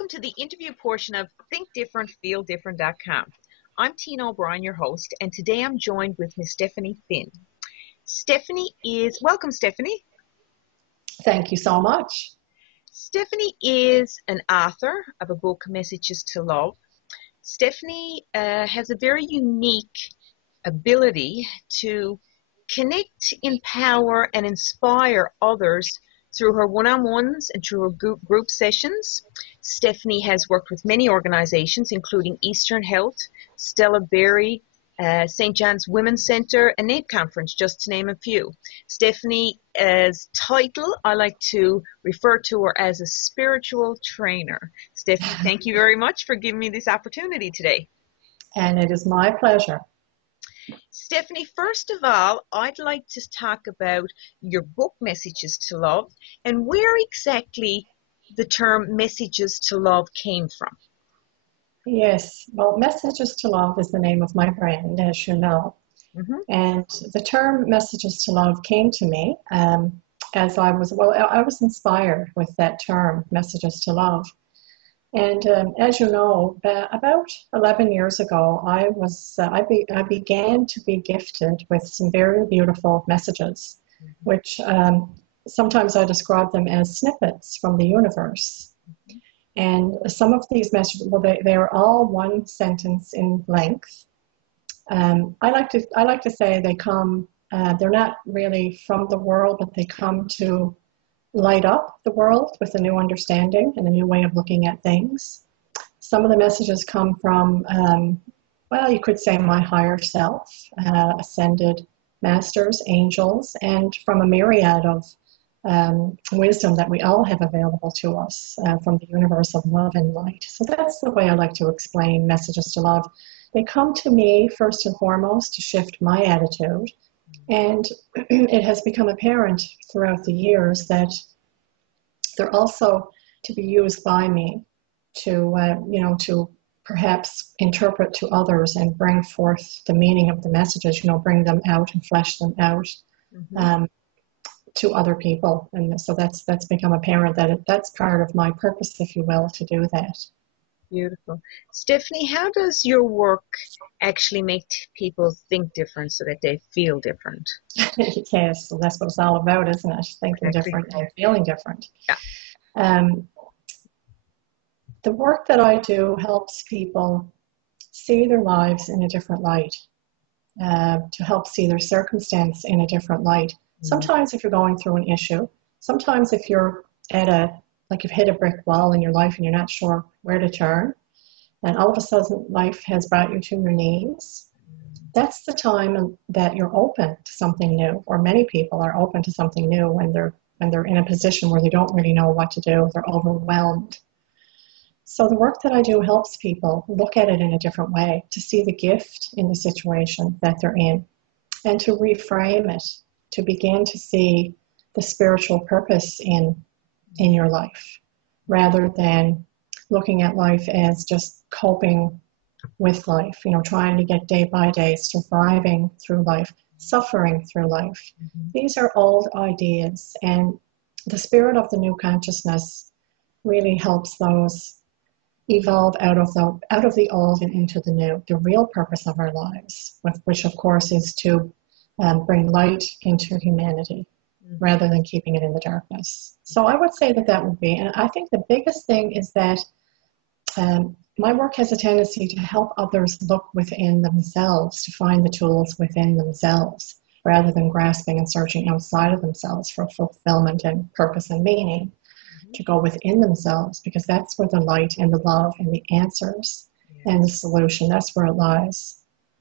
welcome to the interview portion of ThinkDifferentFeelDifferent.com. I'm Tina O'Brien, your host, and today I'm joined with Miss Stefanie Finn. Welcome Stefanie. Thank you so much. Stefanie is an author of a book, Messages to Love. Stefanie has a very unique ability to connect, empower, and inspire others through her one-on-ones and through her group sessions. Stefanie has worked with many organizations, including Eastern Health, Stella Berry, St.John's Women's Centre, and NAPE Conference, just to name a few. Stefanie's title, I like to refer to her as a spiritual trainer. Stefanie, thank you very much for giving me this opportunity today. And it is my pleasure. Stefanie, first of all, I'd like to talk about your book, Messages to Love, and where exactly the term Messages to Love came from. Yes, well, Messages to Love is the name of my brand, as you know. Mm-hmm. And the term Messages to Love came to me as I was inspired with that term, Messages to Love. And as you know, about 11 years ago, I began to be gifted with some very beautiful messages, which sometimes I describe them as snippets from the universe. And some of these messages, they are all one sentence in length. I like to say they come. They're not really from the world, but they come to light up the world with a new understanding and a new way of looking at things. Some of the messages come from, you could say my higher self, ascended masters, angels, and from a myriad of wisdom that we all have available to us from the universe of love and light. So that's the way I like to explain Messages to Love. They come to me first and foremost to shift my attitude. And it has become apparent throughout the years that they're also to be used by me to perhaps interpret to others and bring forth the meaning of the messages, bring them out and flesh them out to other people. And so that's become apparent that that's part of my purpose, if you will, to do that. Beautiful. Stefanie, how does your work actually make people think different so that they feel different? Yes, so that's what it's all about, isn't it? Thinking different and feeling different. Yeah. The work that I do helps people see their lives in a different light, to help see their circumstance in a different light. Mm-hmm. Sometimes if you're going through an issue, sometimes if you're you've hit a brick wall in your life and you're not sure where to turn, and all of a sudden life has brought you to your knees, that's the time that you're open to something new, or many people are open to something new when they're in a position where they don't really know what to do, they're overwhelmed. So the work that I do helps people look at it in a different way, to see the gift in the situation that they're in, and to reframe it, to begin to see the spiritual purpose in your life, rather than looking at life as just coping with life, trying to get day by day, surviving through life, suffering through life. Mm-hmm. These are old ideas, and the spirit of the new consciousness really helps those evolve out of the old and into the new, the real purpose of our lives, which of course is to bring light into humanity, rather than keeping it in the darkness. So I would say that would be, and I think the biggest thing is that my work has a tendency to help others look within themselves, to find the tools within themselves, rather than grasping and searching outside of themselves for fulfillment and purpose and meaning, to go within themselves, because that's where the light and the love and the answers and the solution, that's where it lies.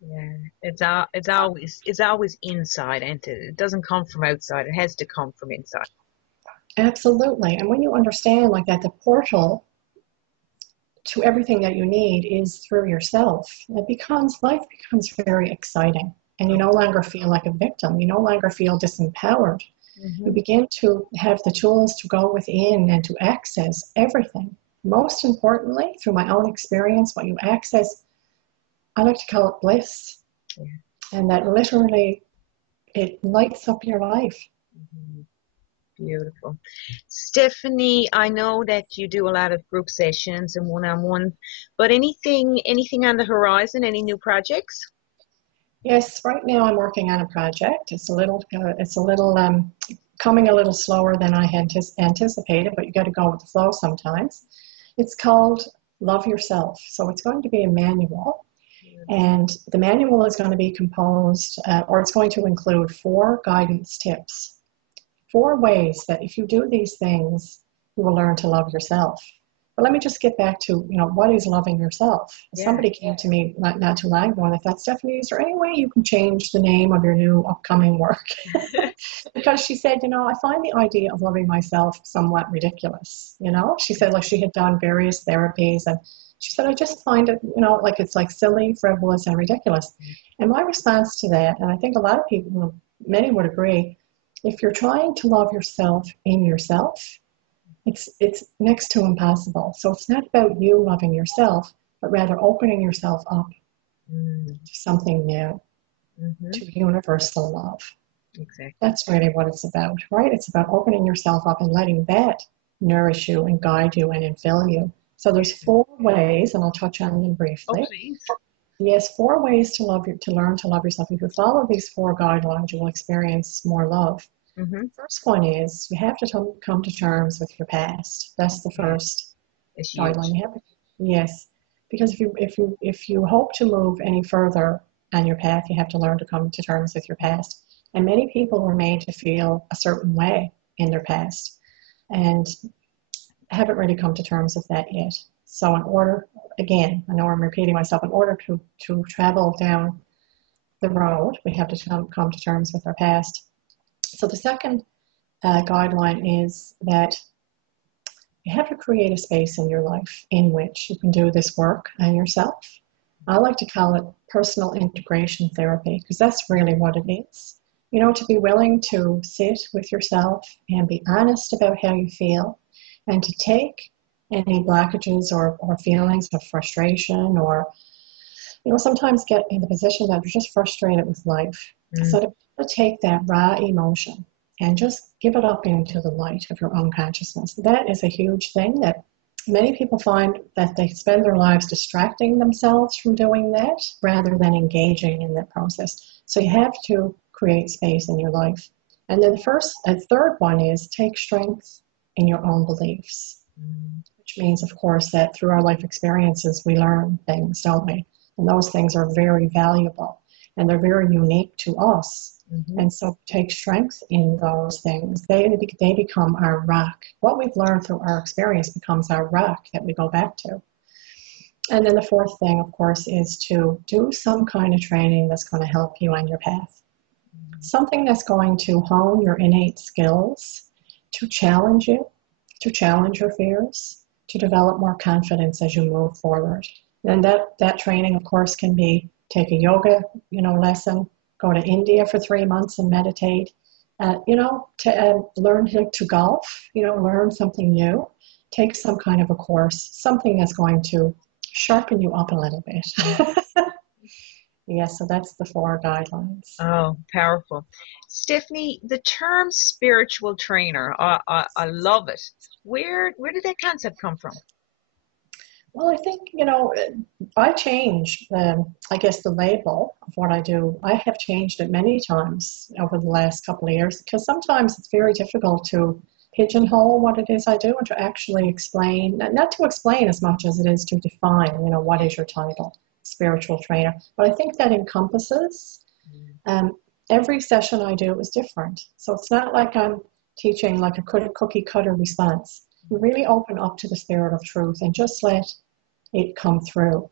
Yeah, it's always inside, and it doesn't come from outside. It has to come from inside. Absolutely. And when you understand like that, the portal to everything that you need is through yourself, life becomes very exciting, and you no longer feel like a victim. You no longer feel disempowered. Mm-hmm. You begin to have the tools to go within and to access everything. Most importantly, through my own experience, what you access, I like to call it bliss. Yeah. And that literally, it lights up your life. Mm-hmm. Beautiful. Stephanie, I know that you do a lot of group sessions and one-on-one, but anything on the horizon, any new projects? Yes, right now I'm working on a project. It's a little coming a little slower than I had anticipated, but you got to go with the flow sometimes. It's called Love Yourself. So it's going to be a manual, and the manual is going to be composed, or it's going to include 4 guidance tips, 4 ways that if you do these things, you will learn to love yourself. But let me just get back to, what is loving yourself? Yeah. Somebody came to me not too long ago and I thought, Stephanie, is there any way you can change the name of your new upcoming work? Because she said, I find the idea of loving myself somewhat ridiculous. She said, like, she had done various therapies, and she said, I just find it, like it's like silly, frivolous, and ridiculous. And my response to that, and I think a lot of people, many would agree, if you're trying to love yourself in yourself, it's next to impossible. So it's not about you loving yourself, but rather opening yourself up to something new, to universal love. Exactly. That's really what it's about, right? It's about opening yourself up and letting that nourish you and guide you and fill you. So there's 4 ways, and I'll touch on them briefly. Oh, please. Yes, 4 ways to learn to love yourself. If you follow these 4 guidelines, you will experience more love. First one is you have to come to terms with your past. That's the first guideline. Yes, because if you hope to move any further on your path, you have to learn to come to terms with your past. And many people were made to feel a certain way in their past, and haven't really come to terms with that yet. So in order, again, I know I'm repeating myself, in order to travel down the road, we have to come to terms with our past. So the second guideline is that you have to create a space in your life in which you can do this work on yourself. I like to call it personal integration therapy, because that's really what it is. To be willing to sit with yourself and be honest about how you feel, and to take any blockages or feelings of frustration, or sometimes get in the position that you're just frustrated with life. So to take that raw emotion and just give it up into the light of your own consciousness. That is a huge thing that many people find that they spend their lives distracting themselves from doing that rather than engaging in that process. So you have to create space in your life. And then the third one is take strength in your own beliefs, which means, of course, that through our life experiences, we learn things, don't we? And those things are very valuable, and they're very unique to us. And so take strength in those things. They become our rock. What we've learned through our experience becomes our rock that we go back to. And then the fourth thing, of course, is to do some kind of training that's going to help you on your path. Something that's going to hone your innate skills, to challenge you, to challenge your fears, to develop more confidence as you move forward. And that training, of course, can be take a yoga, lesson, go to India for 3 months and meditate, to learn to golf, learn something new, take some kind of a course, something that's going to sharpen you up a little bit. Yes, so that's the 4 guidelines. Oh, powerful. Stephanie, the term spiritual trainer, I love it. Where did that concept come from? Well, I think, I changed, I guess, the label of what I do. I have changed it many times over the last couple of years, because sometimes it's very difficult to pigeonhole what it is I do and to actually explain, not to explain as much as it is to define, what is your title, spiritual trainer. But I think that encompasses, every session I do is different. So it's not like I'm teaching like a cookie cutter response. You really open up to the spirit of truth and just let it come through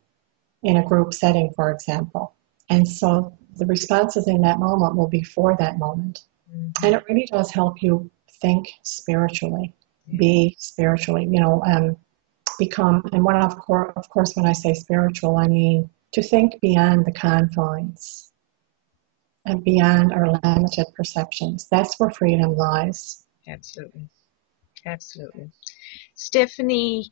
in a group setting, for example. And so the responses in that moment will be for that moment. And it really does help you think spiritually, be spiritually, become, and of course, when I say spiritual, I mean to think beyond the confines and beyond our limited perceptions. That's where freedom lies. Absolutely. Absolutely. Stephanie,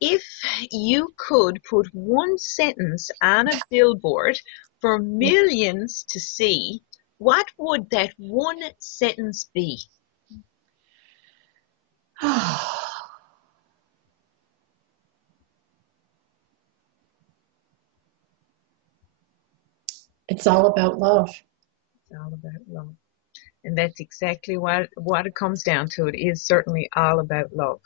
if you could put one sentence on a billboard for millions to see, what would that one sentence be? It's all about love. It's all about love. And that's exactly what it comes down to. It is certainly all about love.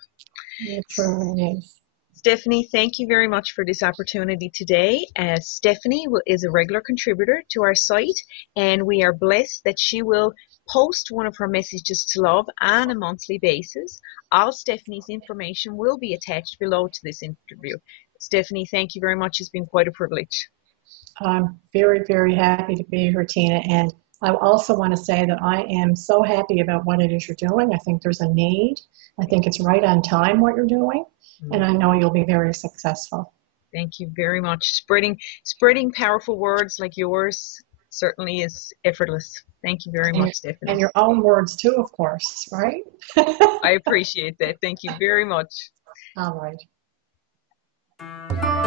It truly is. Stefanie, thank you very much for this opportunity today. Stefanie is a regular contributor to our site, and we are blessed that she will post one of her messages to love on a monthly basis. All Stefanie's information will be attached below to this interview. Stefanie, thank you very much. It's been quite a privilege. I'm very, very happy to be here, Tina. And I also want to say that I am so happy about what it is you're doing. I think there's a need. I think it's right on time what you're doing. And I know you'll be very successful. Thank you very much. Spreading powerful words like yours certainly is effortless. Thank you very much, Stefanie. And your own words too, of course, right? I appreciate that. Thank you very much. All right.